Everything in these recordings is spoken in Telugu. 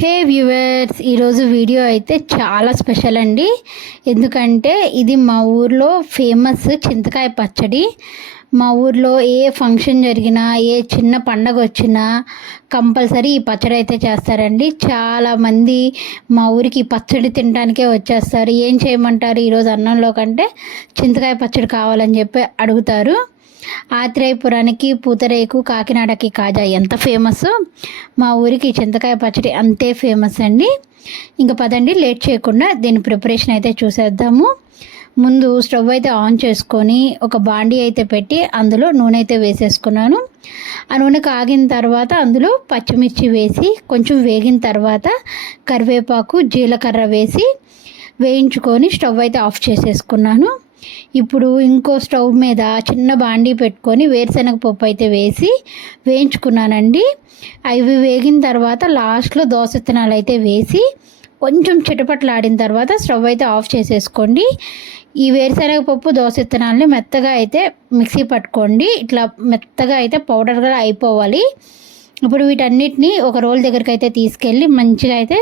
హే వ్యూవర్స్ ఈరోజు వీడియో అయితే చాలా స్పెషల్ అండి. ఎందుకంటే ఇది మా ఊర్లో ఫేమస్ చింతకాయ పచ్చడి. మా ఊర్లో ఏ ఫంక్షన్ జరిగినా ఏ చిన్న పండగ వచ్చినా కంపల్సరీ ఈ పచ్చడి అయితే చేస్తారండి. చాలామంది మా ఊరికి పచ్చడి తినడానికే వచ్చేస్తారు. ఏం చేయమంటారు? ఈరోజు అన్నంలో కంటే చింతకాయ పచ్చడి కావాలని చెప్పి అడుగుతారు. ఆత్రేయపురానికి పూతరేకు కాకినాడకి కాజా ఎంత ఫేమస్? మా ఊరికి చింతకాయ పచ్చడి అంతే ఫేమస్ అండి. ఇంకా పదండి లేట్ చేయకుండా దీని ప్రిపరేషన్ అయితే చూసేద్దాము. ముందు స్టవ్ అయితే ఆన్ చేసుకొని ఒక బాండీ అయితే పెట్టి అందులో నూనె అయితే వేసేసుకున్నాను. ఆ నూనె కాగిన తర్వాత అందులో పచ్చిమిర్చి వేసి కొంచెం వేగిన తర్వాత కరివేపాకు జీలకర్ర వేసి వేయించుకొని స్టవ్ అయితే ఆఫ్ చేసేసుకున్నాను. ఇప్పుడు ఇంకో స్టవ్ మీద చిన్న బాండీ పెట్టుకొని వేరుశనగ పప్పు అయితే వేసి వేయించుకున్నానండి. అవి వేగిన తర్వాత లాస్ట్లో దోశ విత్తనాలు అయితే వేసి కొంచెం చిటపట్లాడిన తర్వాత స్టవ్ అయితే ఆఫ్ చేసేసుకోండి. ఈ వేరుశనగ పప్పు దోశ విత్తనాలని మెత్తగా అయితే మిక్సీ పట్టుకోండి. ఇట్లా మెత్తగా అయితే పౌడర్గా అయిపోవాలి. ఇప్పుడు వీటన్నిటిని ఒక రోల్ దగ్గరికి అయితే తీసుకెళ్ళి మంచిగా అయితే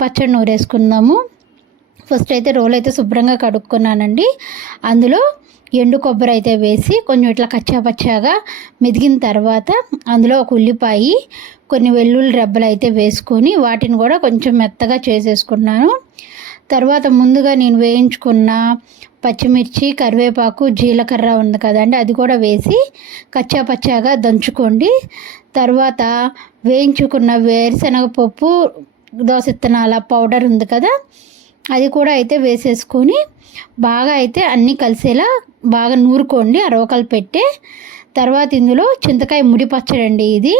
పచ్చడి నూరేసుకుందాము. ఫస్ట్ అయితే రోల్ అయితే శుభ్రంగా కడుక్కున్నానండి. అందులో ఎండు కొబ్బరి అయితే వేసి కొంచెం ఇట్లా కచ్చాపచ్చాగా మెదిగిన తర్వాత అందులో ఒక ఉల్లిపాయ కొన్ని వెల్లుల్లి రెబ్బలు అయితే వేసుకొని వాటిని కూడా కొంచెం మెత్తగా చేసేసుకున్నాను. తర్వాత ముందుగా నేను వేయించుకున్న పచ్చిమిర్చి కరివేపాకు జీలకర్ర ఉంది కదండి అది కూడా వేసి కచ్చాపచ్చాగా దంచుకోండి. తర్వాత వేయించుకున్న వేరుశనగ పప్పు దోశ ఇత్తనాల పౌడర్ ఉంది కదా అది కూడా అయితే వేసేసుకొని బాగా అయితే అన్నీ కలిసేలా బాగా నూరుకోండి అరవకలు పెట్టే. తర్వాత ఇందులో చింతకాయ ముడి పచ్చడండి అండి ఇది.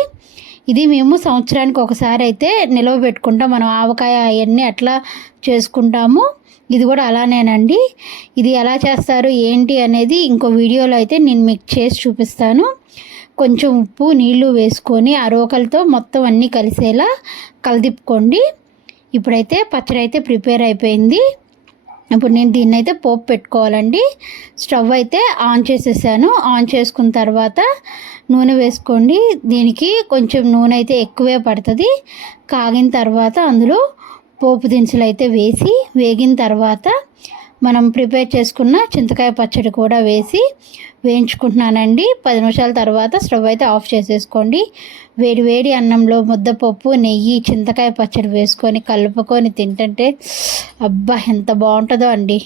ఇది మేము సంవత్సరానికి ఒకసారి అయితే నిలవ పెట్టుకుంటాం. మనం ఆవకాయ అవన్నీ అట్లా చేసుకుంటాము ఇది కూడా అలానేనండి. ఇది ఎలా చేస్తారు ఏంటి అనేది ఇంకో వీడియోలో అయితే నేను మీకు చేసి చూపిస్తాను. కొంచెం ఉప్పు నీళ్ళు వేసుకొని ఆ రోకలతో మొత్తం అన్నీ కలిసేలా కలదిప్పుకోండి. ఇప్పుడైతే పచ్చడి అయితే ప్రిపేర్ అయిపోయింది. ఇప్పుడు నేను దీన్ని అయితే పోపు పెట్టుకోవాలండి. స్టవ్ అయితే ఆన్ చేసేసాను. ఆన్ చేసుకున్న తర్వాత నూనె వేసుకోండి. దీనికి కొంచెం నూనె అయితే ఎక్కువే పడుతుంది. కాగిన తర్వాత అందులో పోపు దినుసులు అయితే వేసి వేగిన తర్వాత మనం ప్రిపేర్ చేసుకున్న చింతకాయ పచ్చడి కూడా వేసి వేయించుకుంటున్నానండి. పది నిమిషాల తర్వాత స్టవ్ అయితే ఆఫ్ చేసేసుకోండి. వేడి వేడి అన్నంలో ముద్దపప్పు నెయ్యి చింతకాయ పచ్చడి వేసుకొని కలుపుకొని తింటుంటే అబ్బా ఎంత బాగుంటుందో అండి.